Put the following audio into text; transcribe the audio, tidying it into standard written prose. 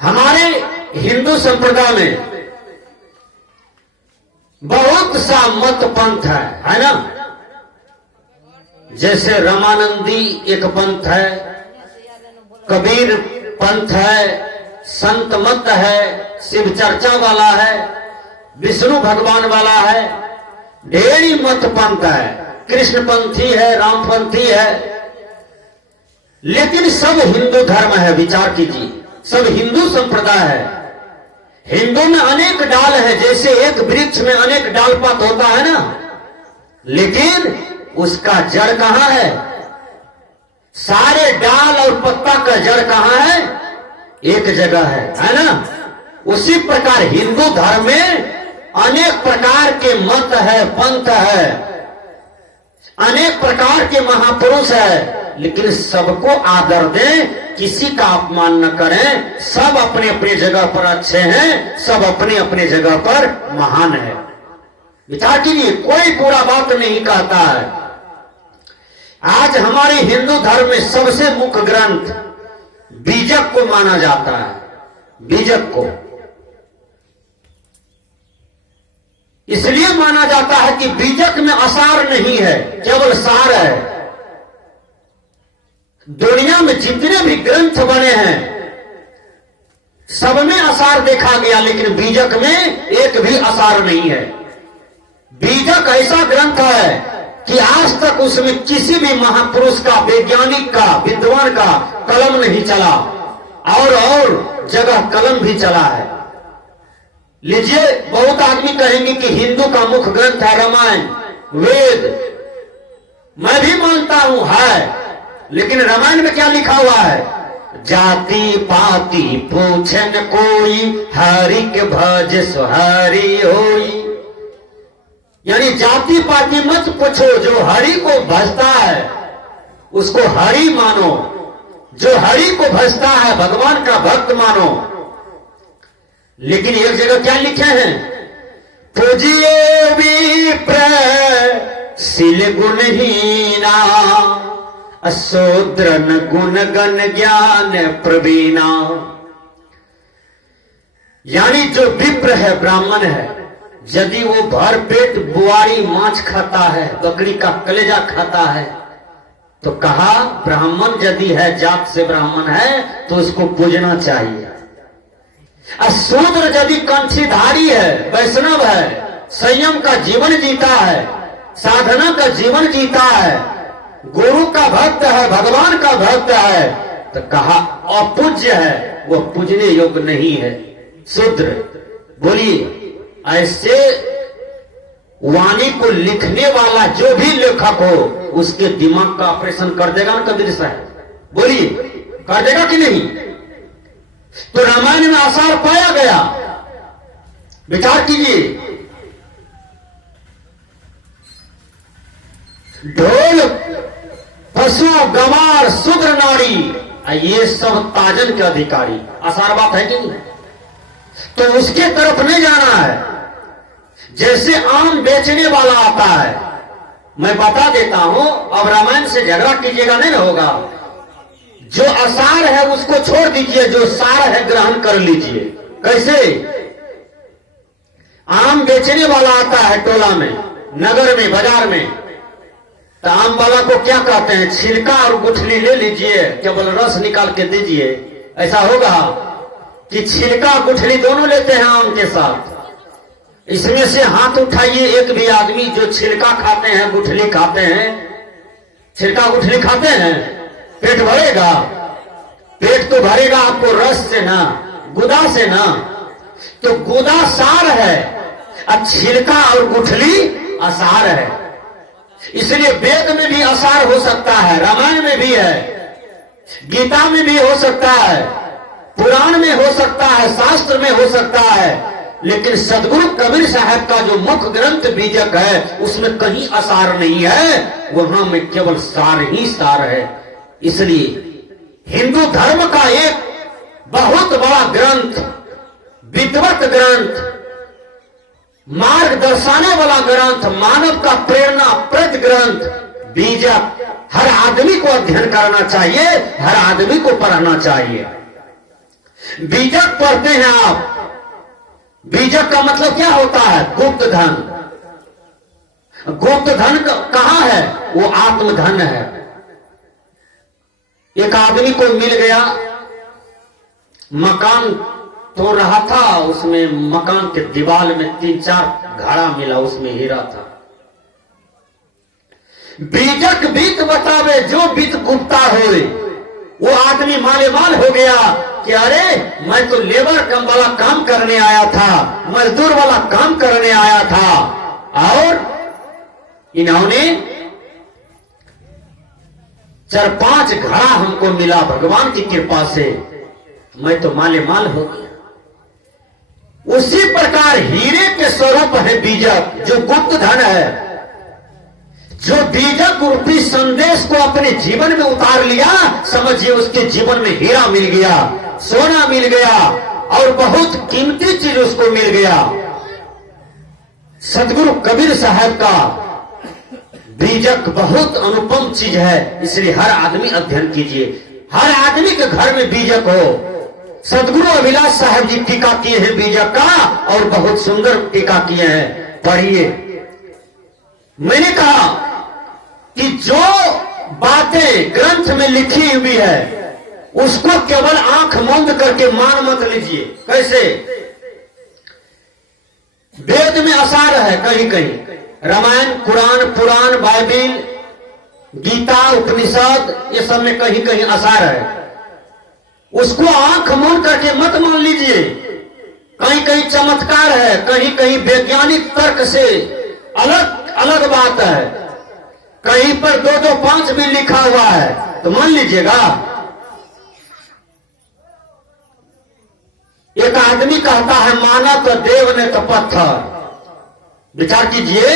हमारे हिंदू संप्रदाय में बहुत सा मत पंथ है ना। जैसे रामानंदी एक पंथ है, कबीर पंथ है, संत मत है, शिव चर्चा वाला है, विष्णु भगवान वाला है, ढेर ही मत पंथ है, कृष्ण पंथी है, रामपंथी है। लेकिन सब हिंदू धर्म है। विचार कीजिए, सब हिंदू संप्रदाय है। हिंदू में अनेक डाल है, जैसे एक वृक्ष में अनेक डाल पात होता है ना, लेकिन उसका जड़ कहां है? सारे डाल और पत्ता का जड़ कहां है? एक जगह है ना। उसी प्रकार हिंदू धर्म में अनेक प्रकार के मत है, पंथ है, अनेक प्रकार के महापुरुष है, लेकिन सबको आदर दें, किसी का अपमान न करें। सब अपने अपने जगह पर अच्छे हैं, सब अपने अपने जगह पर महान है। विचार कीजिए, कोई बुरा बात नहीं कहता है। आज हमारे हिंदू धर्म में सबसे मुख्य ग्रंथ बीजक को माना जाता है। बीजक को इसलिए माना जाता है कि बीजक में असार नहीं है, केवल सार है। दुनिया में जितने भी ग्रंथ बने हैं सब में असार देखा गया, लेकिन बीजक में एक भी असार नहीं है। बीजक ऐसा ग्रंथ है कि आज तक उसमें किसी भी महापुरुष का, वैज्ञानिक का, विद्वान का कलम नहीं चला, और जगह कलम भी चला है। लीजिए, बहुत आदमी कहेंगे कि हिंदू का मुख्य ग्रंथ है रामायण, वेद। मैं भी मानता हूं है, लेकिन रामायण में क्या लिखा हुआ है? जाति पाति पूछन कोई, हरि के भज सुहरि होई। यानी जाति पाति मत पूछो, जो हरि को भजता है उसको हरि मानो, जो हरि को भजता है भगवान का भक्त मानो। लेकिन एक जगह क्या लिखे हैं? पूजिए विप्र शील गुणहीना, अशूद्रन गुण गण ज्ञान प्रवीणा। यानी जो विप्र है, ब्राह्मण है, यदि वो भर पेट बुआरी मांस खाता है, बकरी का कलेजा खाता है, तो कहा ब्राह्मण यदि है, जात से ब्राह्मण है, तो उसको पूजना चाहिए। अशूद्र यदि कंठीधारी है, वैष्णव है, संयम का जीवन जीता है, साधना का जीवन जीता है, गुरु का भक्त है, भगवान का भक्त है, तो कहा अपूज्य है, वो पूजने योग्य नहीं है, शूद्र। बोलिए, ऐसे वाणी को लिखने वाला जो भी लेखक हो, उसके दिमाग का ऑपरेशन कर देगा ना कबीर साहब? बोलिए, कर देगा कि नहीं? तो रामायण में आसार पाया गया। विचार कीजिए, ढोल पशु गंवार शूद्र नारी, ये सब ताजन के अधिकारी। आसार बात है कि नहीं? तो उसके तरफ नहीं जाना है। जैसे आम बेचने वाला आता है, मैं बता देता हूं, अब रामायण से झगड़ा कीजिएगा नहीं ना होगा। जो असार है उसको छोड़ दीजिए, जो सार है ग्रहण कर लीजिए। कैसे? आम बेचने वाला आता है टोला में, नगर में, बाजार में, तो आम वाला को क्या कहते हैं? छिलका और गुठली ले लीजिए, केवल रस निकाल के दीजिए। ऐसा होगा कि छिलका गुठली दोनों लेते हैं आम के साथ? इसमें से हाथ उठाइए, एक भी आदमी जो छिलका खाते हैं, गुठली खाते हैं, छिलका गुठली खाते हैं, पेट भरेगा? पेट तो भरेगा आपको रस से ना, गुदा से ना। तो गुदा सार है, अब छिलका और गुठली असार है। इसलिए वेद में भी असार हो सकता है, रामायण में भी है, गीता में भी हो सकता है, पुराण में हो सकता है, शास्त्र में हो सकता है, लेकिन सदगुरु कबीर साहब का जो मुख्य ग्रंथ बीजक है, उसमें कहीं असार नहीं है, वहां में केवल सार ही सार है। इसलिए हिंदू धर्म का एक बहुत बड़ा ग्रंथ, विद्वत ग्रंथ, मार्ग दर्शाने वाला ग्रंथ, मानव का प्रेरणाप्रद ग्रंथ बीजक हर आदमी को अध्ययन करना चाहिए, हर आदमी को पढ़ना चाहिए। बीजक पढ़ते हैं आप, बीजक का मतलब क्या होता है? गुप्त धन। गुप्त धन कहां है? वो आत्मधन है। एक आदमी को मिल गया, मकान तो रहा था, उसमें मकान के दीवार में 3-4 घड़ा मिला, उसमें हीरा था। बीजक बीत बतावे जो बीत गुप्ता होए। वो आदमी माले माल हो गया कि अरे मैं तो लेबर कम वाला काम करने आया था, मजदूर वाला काम करने आया था, और इन्होंने 4-5 घड़ा हमको मिला भगवान की कृपा से, मैं तो माले माल हो गया। उसी प्रकार हीरे के स्वरूप है बीजक, जो गुप्त धन है। जो बीजक रूपी संदेश को अपने जीवन में उतार लिया, समझिए उसके जीवन में हीरा मिल गया, सोना मिल गया, और बहुत कीमती चीज उसको मिल गया। सदगुरु कबीर साहब का बीजक बहुत अनुपम चीज है, इसलिए हर आदमी अध्ययन कीजिए। हर आदमी के घर में बीजक हो। सदगुरु अभिलाष साहब जी टीका किए हैं बीजक का, और बहुत सुंदर टीका किए हैं, पढ़िए। मैंने कहा कि जो बातें ग्रंथ में लिखी हुई है उसको केवल आंख मूंद करके मान मत लीजिए। कैसे? वेद में असार है कहीं कहीं, रामायण, कुरान, पुराण, बाइबिल, गीता, उपनिषद, ये सब में कहीं कहीं असार है। उसको आंख मूंद करके मत मान लीजिए। कहीं कहीं चमत्कार है, कहीं कहीं वैज्ञानिक तर्क से अलग अलग बात है, कहीं पर 2-2-5 भी लिखा हुआ है, तो मान लीजिएगा। एक आदमी कहता है माना तो देव ने तो पत्थर। विचार कीजिए,